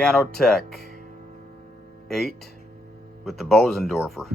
Pianoteq 8 with the Bösendorfer.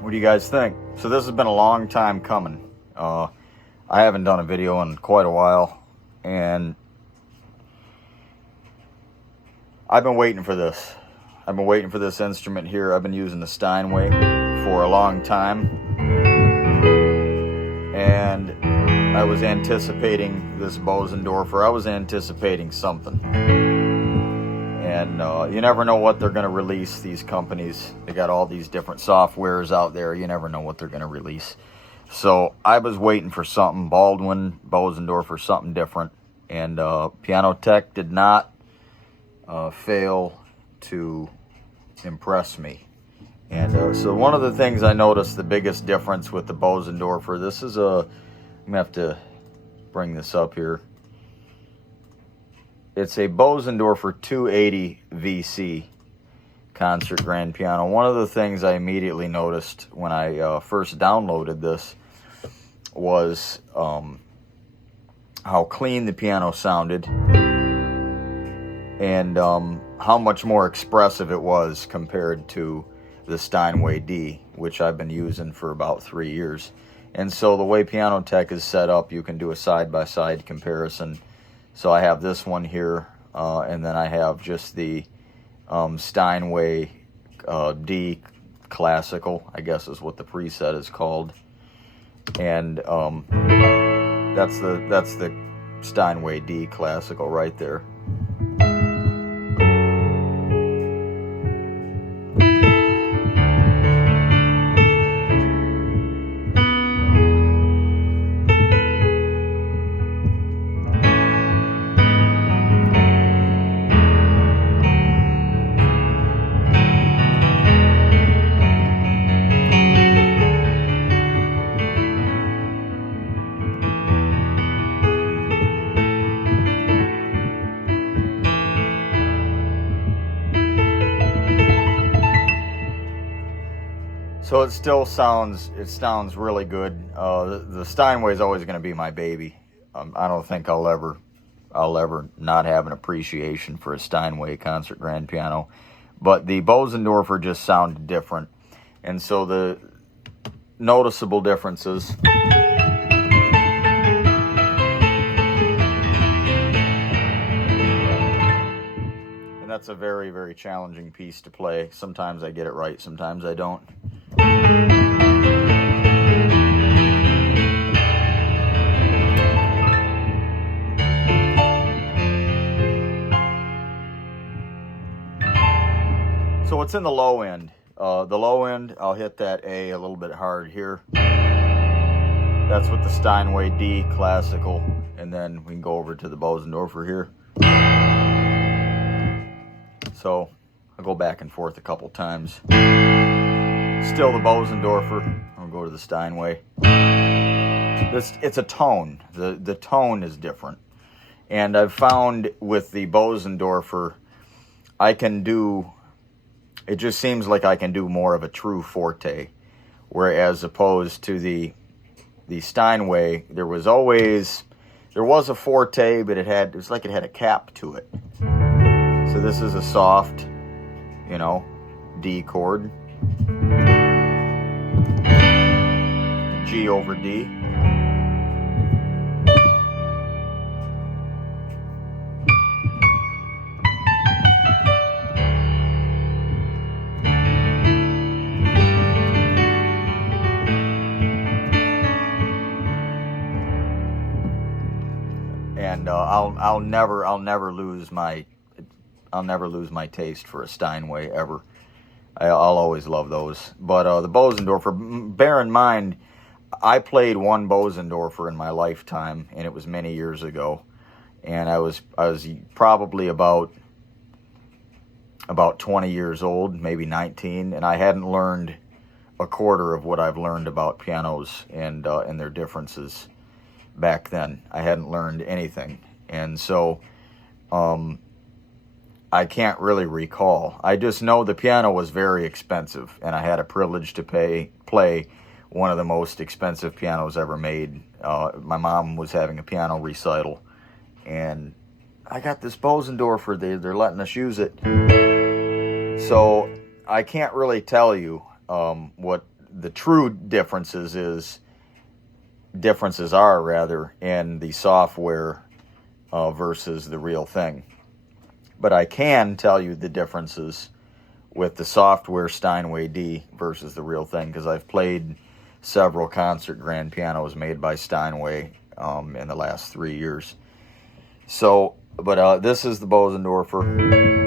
What do you guys think? So this has been a long time coming. I haven't done a video in quite a while, and I've been waiting for this. I've been waiting for this instrument here. I've been using the Steinway for a long time, and I was anticipating this Bösendorfer. I was anticipating something. And you never know what they're going to release, these companies. They got all these different softwares out there. You never know what they're going to release. So I was waiting for something, Baldwin, Bösendorfer, something different. And Pianoteq did not fail to impress me. And so one of the things I noticed, the biggest difference with the Bösendorfer, this is a, I'm going to have to bring this up here. It's a Bösendorfer 280 VC concert grand piano. One of the things I immediately noticed when I first downloaded this was how clean the piano sounded, and how much more expressive it was compared to the Steinway D, which I've been using for about 3 years. And so the way Pianoteq is set up, you can do a side-by-side comparison. So I have this one here, and then I have just the Steinway D Classical, I guess is what the preset is called. And that's the Steinway D Classical right there. So it still sounds really good. The Steinway is always going to be my baby. I don't think I'll ever not have an appreciation for a Steinway concert grand piano. But the Bösendorfer just sounded different. And so the noticeable differences, and that's a very, very challenging piece to play. Sometimes I get it right, sometimes I don't. So it's in the low end. The low end, I'll hit that A a little bit hard here. That's with the Steinway D Classical. And then we can go over to the Bösendorfer here. So I'll go back and forth a couple times. Still the Bösendorfer. I'll go to the Steinway. It's a tone. The tone is different. And I've found with the Bösendorfer, it just seems like I can do more of a true forte. Whereas opposed to the Steinway, there was a forte, but it was like it had a cap to it. So this is a soft, D chord. G over D. And I'll never lose my taste for a Steinway ever. I'll always love those. But the Bösendorfer, bear in mind, I played one Bösendorfer in my lifetime, and it was many years ago. And I was probably about about 20 years old, maybe 19, and I hadn't learned a quarter of what I've learned about pianos and their differences back then. I hadn't learned anything, and so I can't really recall. I just know the piano was very expensive, and I had a privilege to play one of the most expensive pianos ever made. My mom was having a piano recital, and I got this Bösendorfer. They're letting us use it. So I can't really tell you what the true differences are in the software versus the real thing. But I can tell you the differences with the software Steinway D versus the real thing, because I've played several concert grand pianos made by Steinway in the last 3 years. So, but this is the Bösendorfer.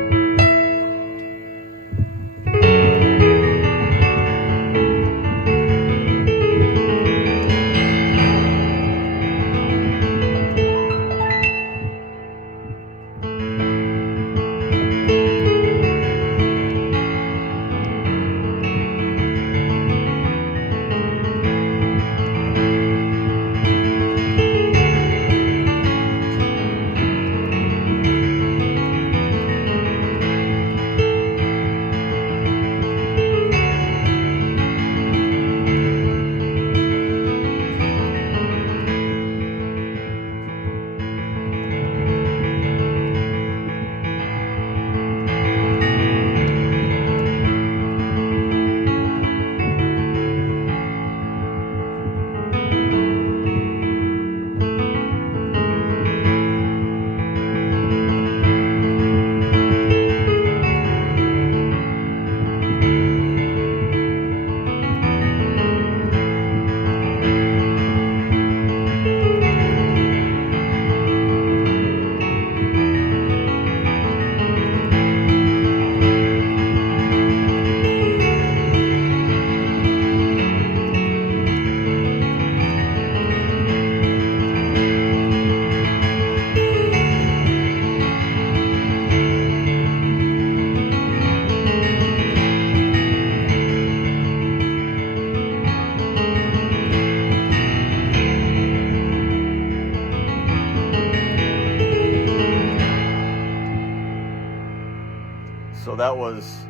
So that was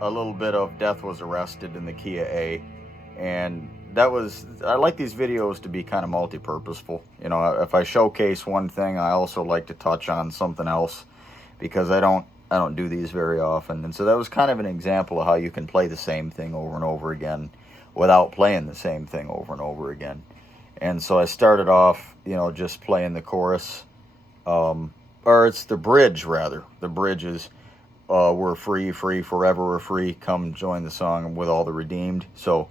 a little bit of Death Was Arrested in the key of A, and I like these videos to be kind of multi-purposeful. You know, if I showcase one thing, I also like to touch on something else, because I don't do these very often. And so that was kind of an example of how you can play the same thing over and over again without playing the same thing over and over again. And so I started off, just playing the chorus, or it's the bridge rather. The bridge is, we're free, free, forever we're free, come join the song with all the redeemed. So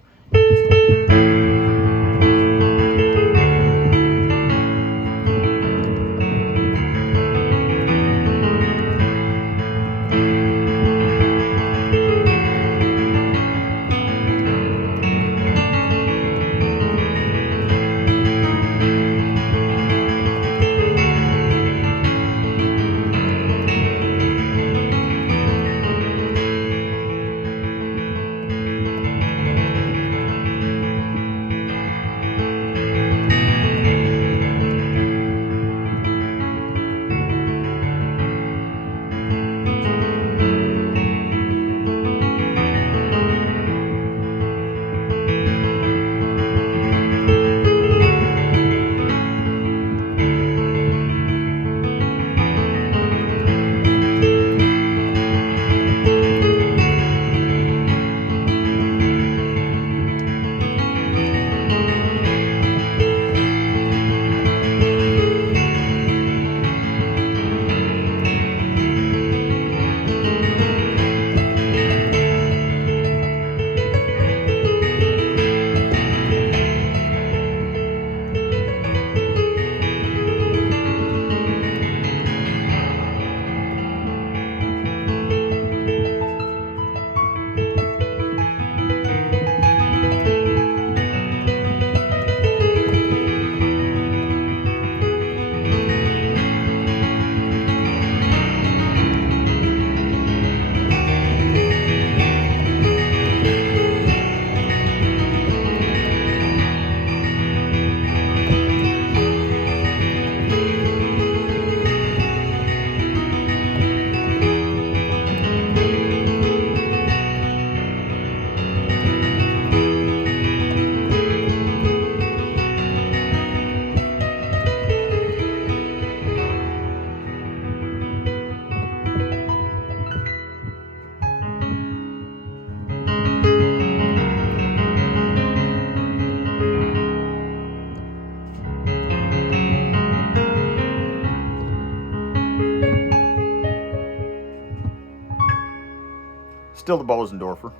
Still the Bösendorfer.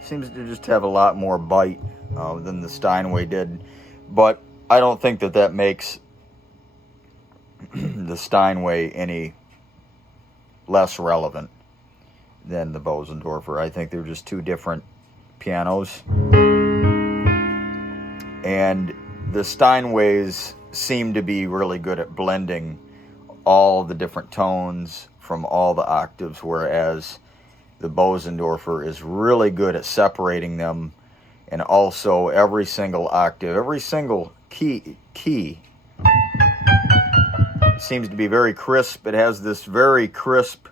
Seems to just have a lot more bite than the Steinway did. But I don't think that that makes the Steinway any less relevant than the Bösendorfer. I think they're just two different pianos. And the Steinways seem to be really good at blending all the different tones from all the octaves, whereas the Bösendorfer is really good at separating them, and also every single octave, every single key seems to be very crisp. It has this very crisp,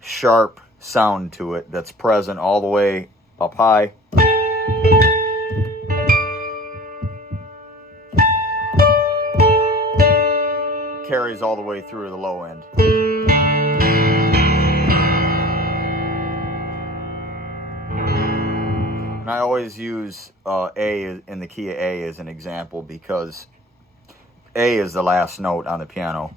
sharp sound to it that's present all the way up high. Carries all the way through the low end. And I always use A in the key of A as an example, because A is the last note on the piano.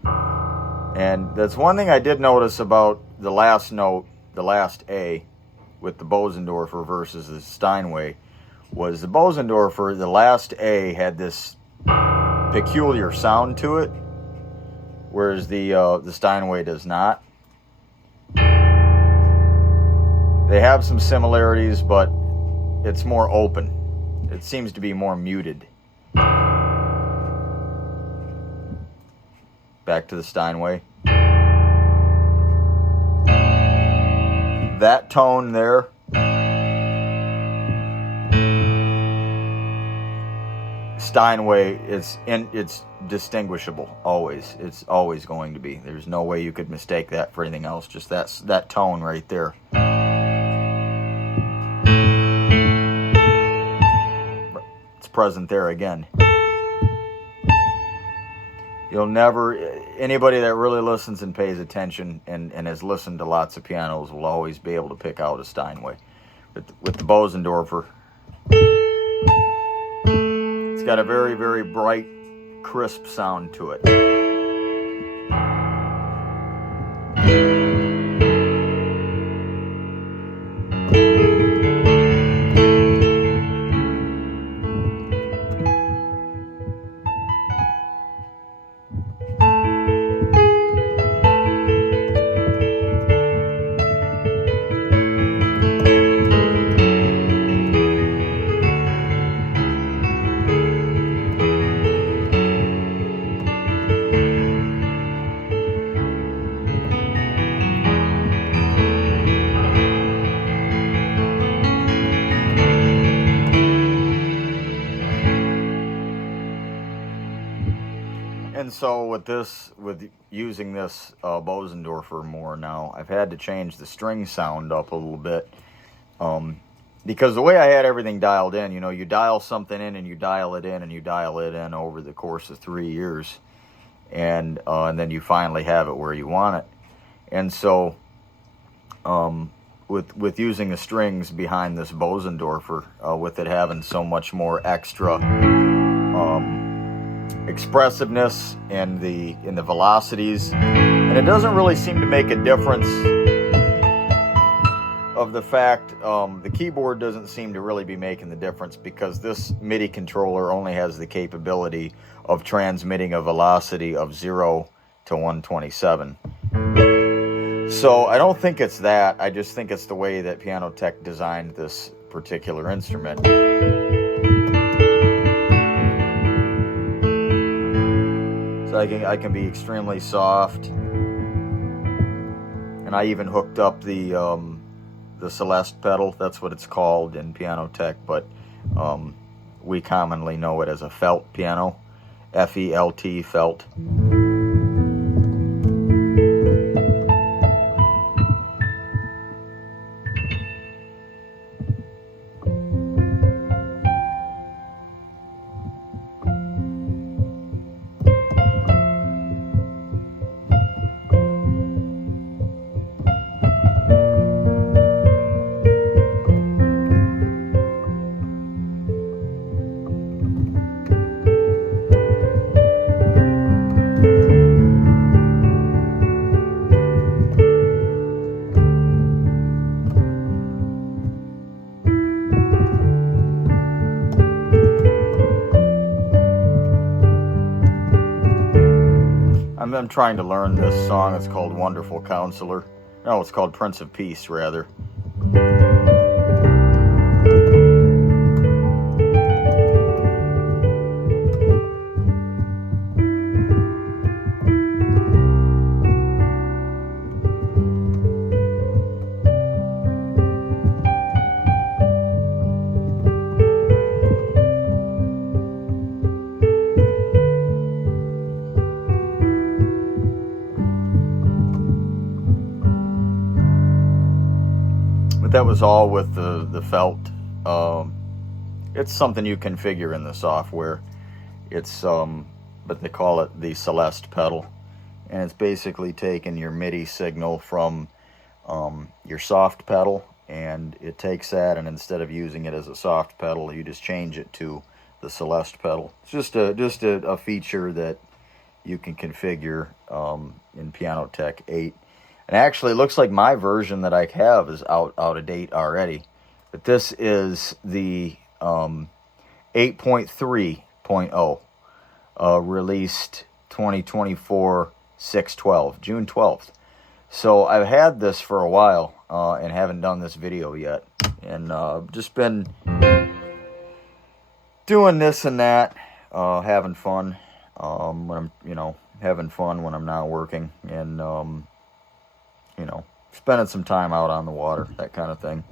And that's one thing I did notice about the last note, the last A, with the Bösendorfer versus the Steinway, was the Bösendorfer, the last A had this peculiar sound to it, whereas the Steinway does not. They have some similarities, but it's more open. It seems to be more muted. Back to the Steinway. That tone there, Steinway, it's distinguishable always. It's always going to be. There's no way you could mistake that for anything else. Just that tone right there. It's present there again. You'll never, anybody that really listens and pays attention and has listened to lots of pianos will always be able to pick out a Steinway. But with the Bösendorfer, it's got a very, very bright, crisp sound to it. And so with using this Bösendorfer more now, I've had to change the string sound up a little bit. Because the way I had everything dialed in, you dial something in and you dial it in and you dial it in over the course of 3 years. And then you finally have it where you want it. And so with using the strings behind this Bösendorfer, with it having so much more extra expressiveness in the velocities, and it doesn't really seem to make a difference of the fact the keyboard doesn't seem to really be making the difference, because this MIDI controller only has the capability of transmitting a velocity of 0 to 127. So I don't think it's that. I just think it's the way that Pianoteq designed this particular instrument. So I can be extremely soft, and I even hooked up the Celeste pedal. That's what it's called in Pianoteq, but we commonly know it as a felt piano, F-E-L-T, felt. I'm trying to learn this song. It's called Wonderful Counselor. No, it's called Prince of Peace, rather. That was all with the felt. It's something you configure in the software. It's but they call it the Celeste pedal, and it's basically taking your MIDI signal from your soft pedal, and it takes that, and instead of using it as a soft pedal, you just change it to the Celeste pedal. It's just a feature that you can configure in Pianoteq 8. And actually, it looks like my version that I have is out of date already. But this is the 8.3.0, released 2024, 6/12, June 12th. So I've had this for a while and haven't done this video yet. And just been doing this and that, having fun when I'm, having fun when I'm not working. And spending some time out on the water, that kind of thing.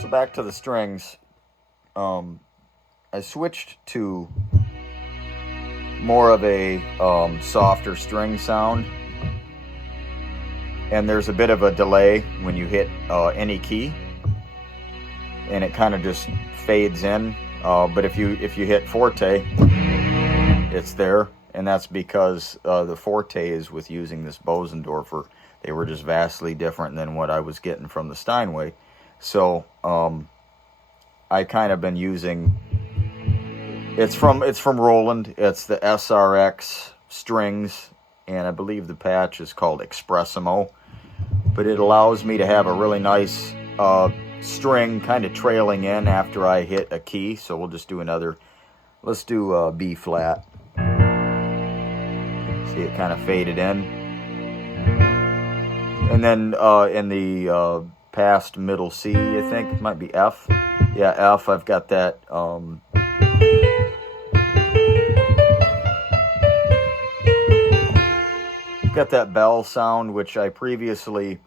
So back to the strings. I switched to more of a softer string sound. And there's a bit of a delay when you hit any key. And it kind of just fades in, but if you hit forte, it's there, and that's because the fortes with using this Bösendorfer, they were just vastly different than what I was getting from the Steinway. So I kind of been using, it's from Roland. It's the SRX strings, and I believe the patch is called Expressimo, but it allows me to have a really nice string kind of trailing in after I hit a key. So we'll just do let's do B flat. See, it kind of faded in. And then in the past middle C, I think it might be F. Yeah, F, I've got that bell sound, which I previously,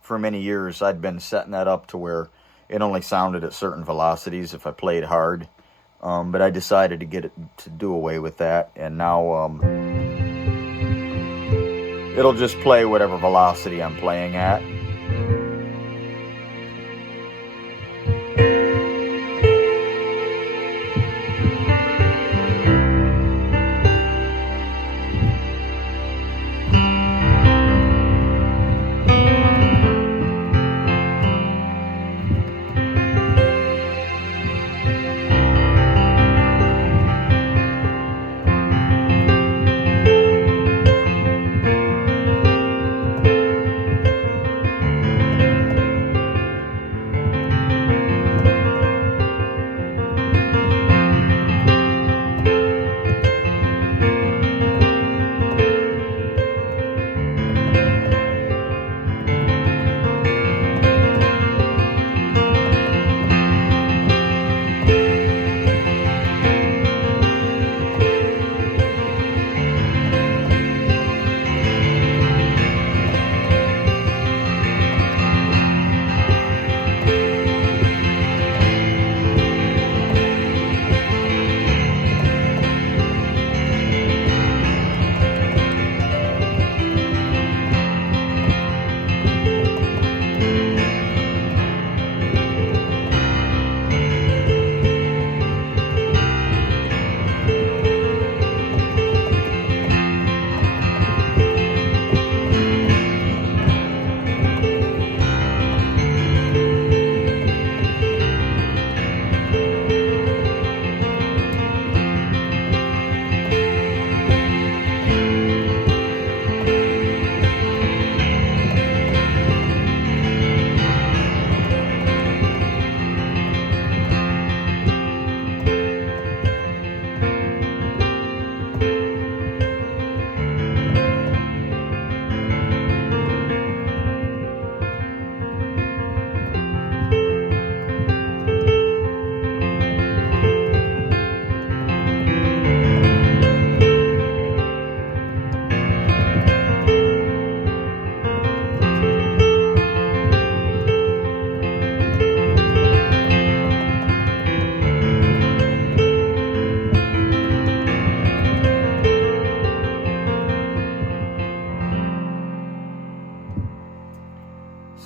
for many years, I'd been setting that up to where it only sounded at certain velocities if I played hard. But I decided to do away with that, and now it'll just play whatever velocity I'm playing at.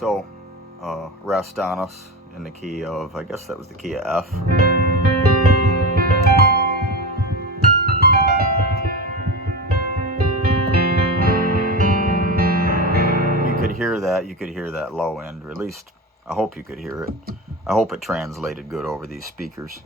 So rest on us in the key of, I guess that was the key of F. You could hear that low end, or at least I hope you could hear it. I hope it translated good over these speakers.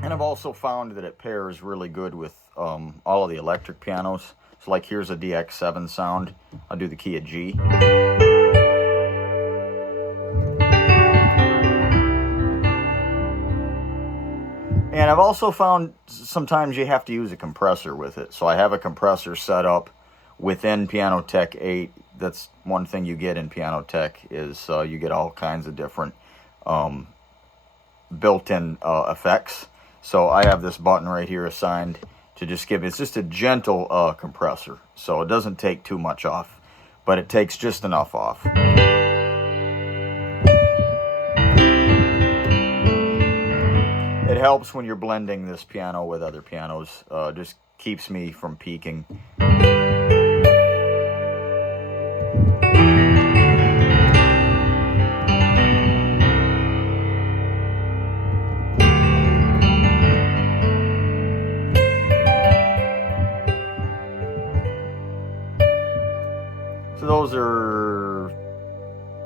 And I've also found that it pairs really good with all of the electric pianos. So like here's a DX7 sound. I'll do the key of G. And I've also found sometimes you have to use a compressor with it. So I have a compressor set up within Pianoteq 8. That's one thing you get in Pianoteq is you get all kinds of different built-in effects. So I have this button right here assigned to just give, it's just a gentle compressor. So it doesn't take too much off, but it takes just enough off. It helps when you're blending this piano with other pianos. Just keeps me from peaking. So those are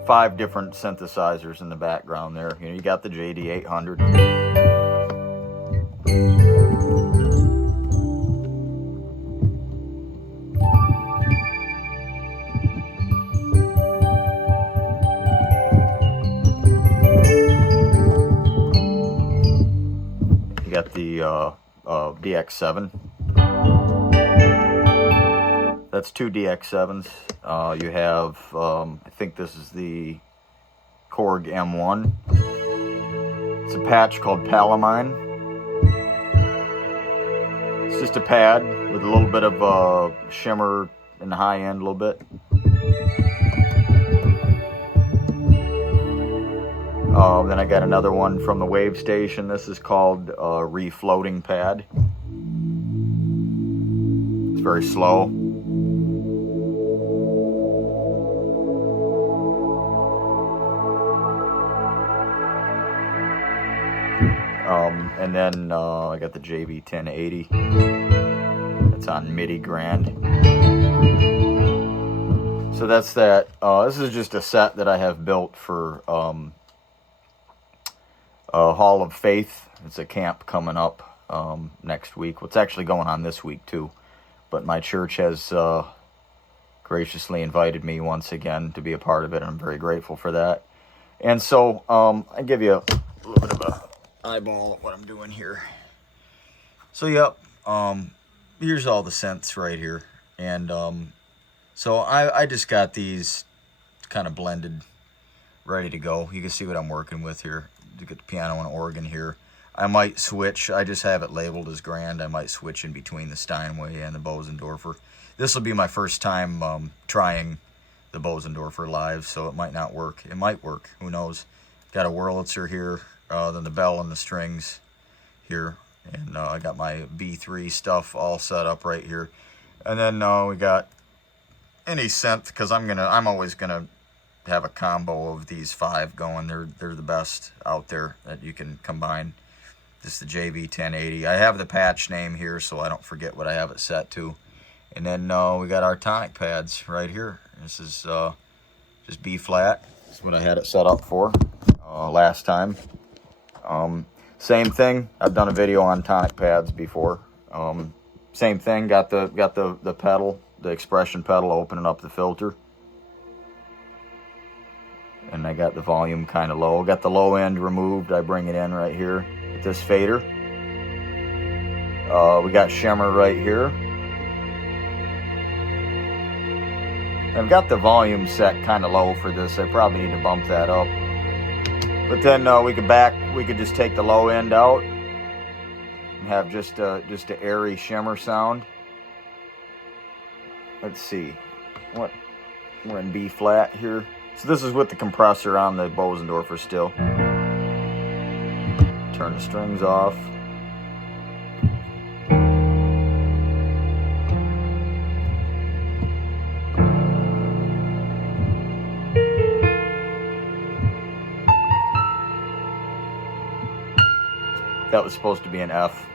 5 different synthesizers in the background there. You know, you got the JD800. You got the DX7. That's 2 DX7s. You have, I think this is the Korg M1. It's a patch called Palamine. It's just a pad with a little bit of shimmer in the high end, a little bit. Then I got another one from the Wave Station. This is called Refloating Pad. It's very slow. And then I got the JB1080. It's on MIDI Grand. So that's that. This is just a set that I have built for Hall of Faith. It's a camp coming up next week. Well, it's actually going on this week too. But my church has graciously invited me once again to be a part of it. And I'm very grateful for that. And so I give you a little bit of a eyeball at what I'm doing here. So yep, here's all the synths right here. And so I just got these kind of blended, ready to go. You can see what I'm working with here. You get the piano and organ here. I might switch. I just have it labeled as grand. I might switch in between the Steinway and the Bösendorfer. This will be my first time trying the Bösendorfer live, so it might not work. It might work. Who knows? Got a Wurlitzer here, then the bell and the strings here. And I got my B3 stuff all set up right here. And then we got any synth, because I'm always gonna have a combo of these 5 going. They're the best out there that you can combine. This is the JB1080. I have the patch name here so I don't forget what I have it set to. And then we got our tonic pads right here. This is just B flat, That's what I had it set up for last time. Same thing. I've done a video on tonic pads before. Same thing. Got the pedal, the expression pedal, opening up the filter, and I got the volume kind of low. Got the low end removed. I bring it in right here with this fader. We got shimmer right here. I've got the volume set kind of low for this. I probably need to bump that up. But then we could just take the low end out and have just a airy shimmer sound. Let's see, we're in B flat here. So this is with the compressor on the Bösendorfer still. Turn the strings off. That was supposed to be an F.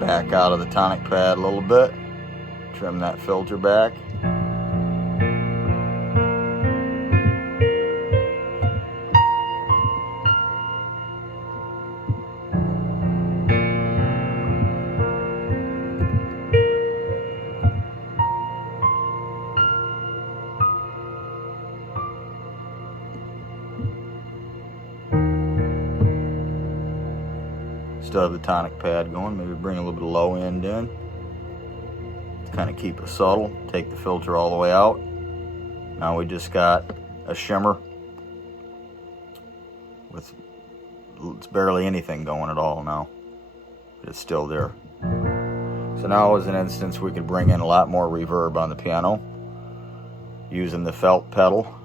Back out of the tonic pad a little bit, trim that filter back. Still have the tonic pad going. Maybe bring a little bit of low end in to kind of keep it subtle. Take the filter all the way out. Now we just got a shimmer with it's barely anything going at all now, but it's still there. So now as an instance, we could bring in a lot more reverb on the piano using the felt pedal.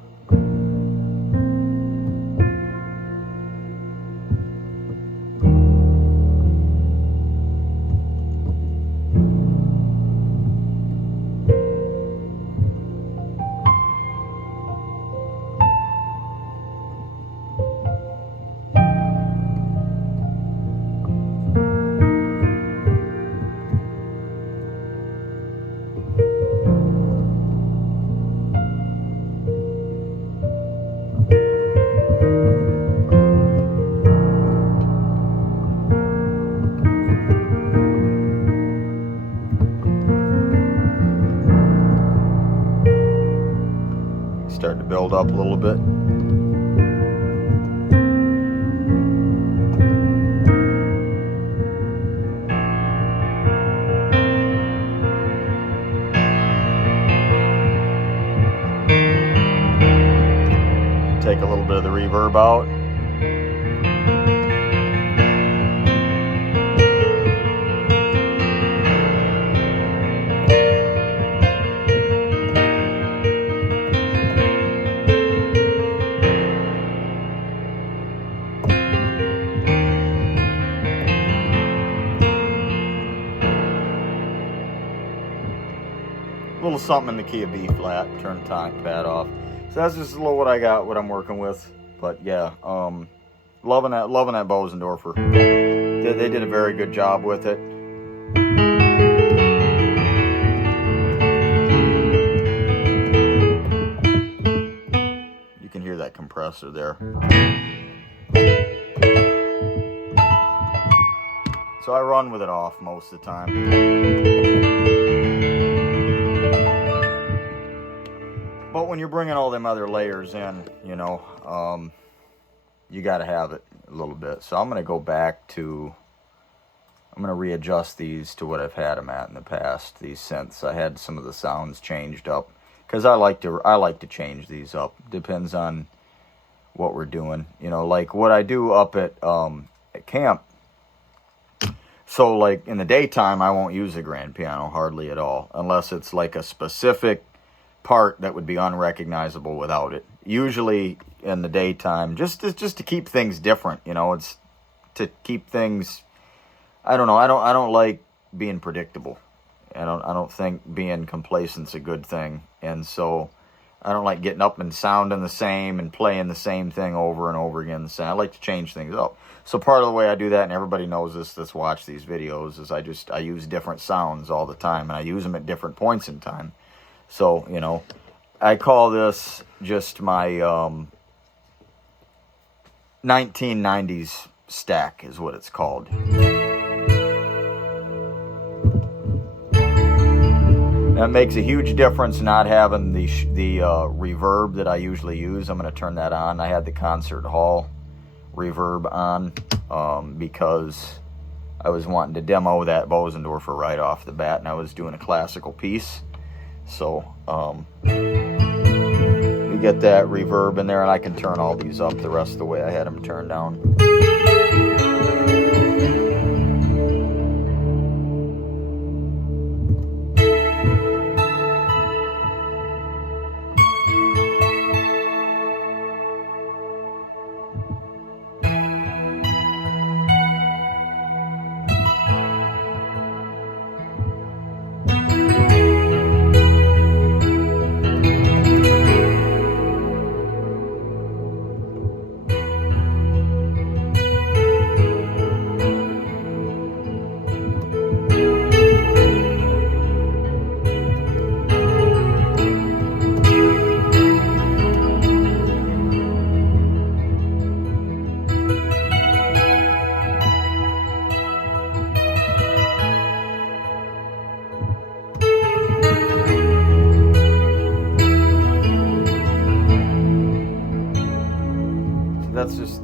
Start to build up a little bit. Take a little bit of the reverb out. A little something in the key of B flat, turn the tonic pad off. So that's just a little what I got, what I'm working with. But yeah, loving that Bösendorfer. They did a very good job with it. You can hear that compressor there. So I run with it off most of the time. But when you're bringing all them other layers in, you know, you got to have it a little bit. So I'm going to go back to, I'm going to readjust these to what I've had them at in the past. These synths, I had some of the sounds changed up because I like to change these up. Depends on what we're doing. You know, like what I do up at camp. So like in the daytime, I won't use a grand piano hardly at all, unless it's like a specific part that would be unrecognizable without it. Usually in the daytime, just to keep things different, you know, it's to keep things, I don't know, I don't like being predictable. I don't think being complacent's a good thing. And so I don't like getting up and sounding the same and playing the same thing over and over again. I like to change things up. So part of the way I do that, and everybody knows this that's watched these videos, is I use different sounds all the time, and I use them at different points in time. So, you know, I call this just my 1990s stack is what it's called. That makes a huge difference not having the reverb that I usually use. I'm going to turn that on. I had the concert hall reverb on because I was wanting to demo that Bösendorfer right off the bat, and I was doing a classical piece. So you get that reverb in there, and I can turn all these up the rest of the way I had them turned down.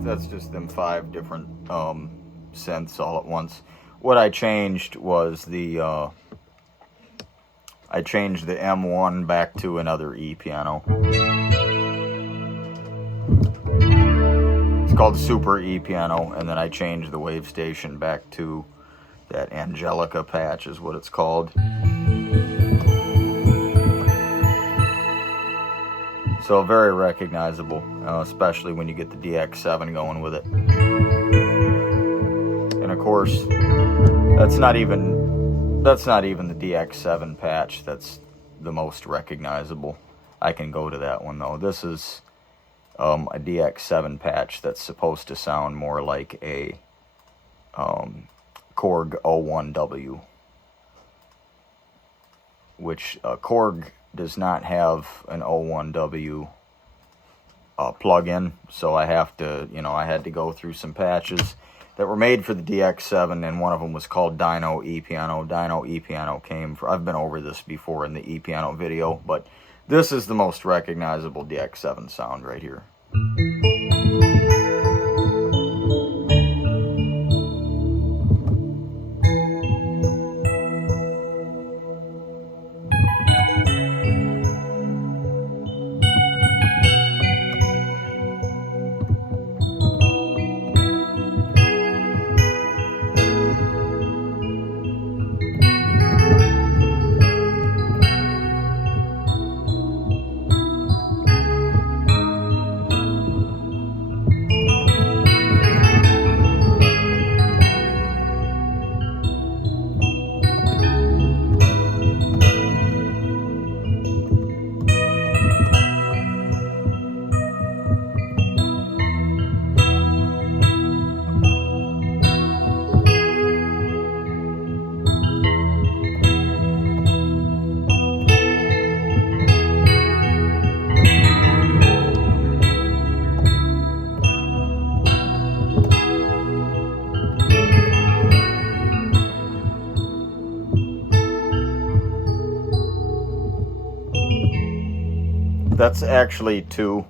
That's just them 5 different synths all at once. What I changed was I changed the M1 back to another E piano. It's called Super E piano, and then I changed the wave station back to that Angelica patch is what it's called. So very recognizable, especially when you get the DX7 going with it. And of course, that's not even the DX7 patch that's the most recognizable. I can go to that one though. This is a DX7 patch that's supposed to sound more like a Korg 01W, which Korg does not have an 01W plug-in, so I have to, I had to go through some patches that were made for the DX7, and one of them was called Dyno E Piano. Dyno E Piano came from, I've been over this before in the E Piano video, but this is the most recognizable DX7 sound right here. That's actually 2.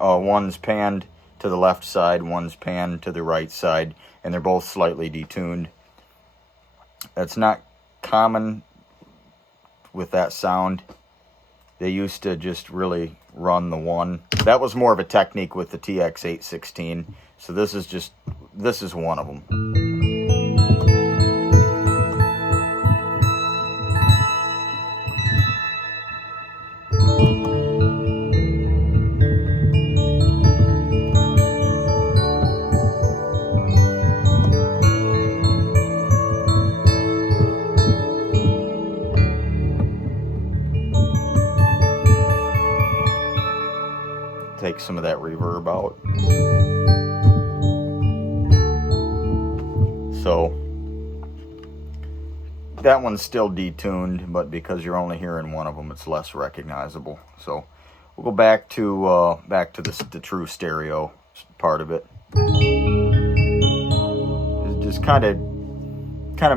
One's panned to the left side, one's panned to the right side, and they're both slightly detuned. That's not common with that sound. They used to just really run the one. That was more of a technique with the TX816. So this is one of them. take some of that reverb out. So that one's still detuned, but because you're only hearing one of them, it's less recognizable. So we'll go back to the true stereo part of it. It just kind of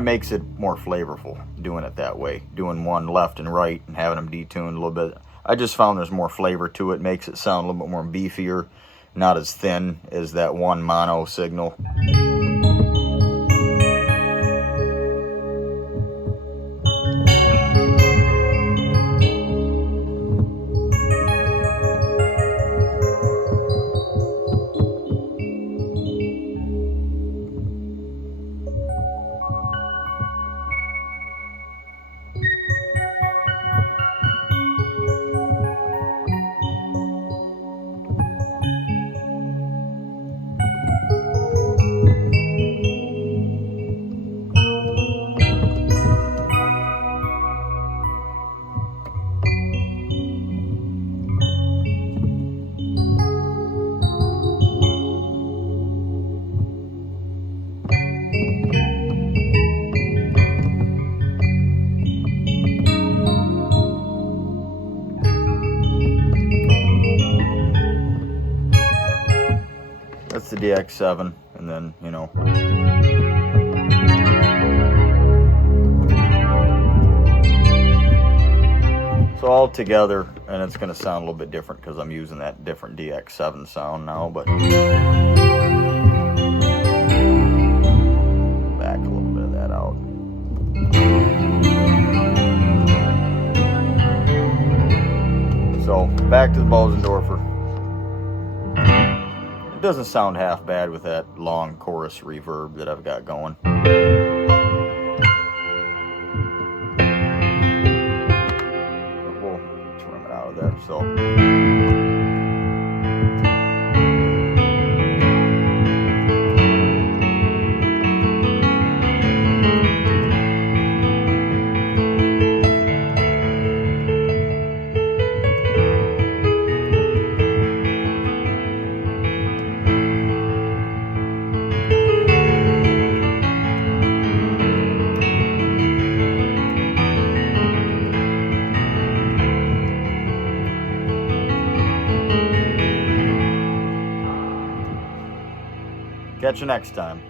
makes it more flavorful doing it that way, doing one left and right and having them detuned a little bit. I just found there's more flavor to it, makes it sound a little bit more beefier, not as thin as that one mono signal. That's the DX7, and then, you know. So all together, and it's going to sound a little bit different because I'm using that different DX7 sound now, but back a little bit of that out. So back to the Bösendorfer. It doesn't sound half bad with that long chorus reverb that I've got going. But we'll trim it out of there. So catch you next time.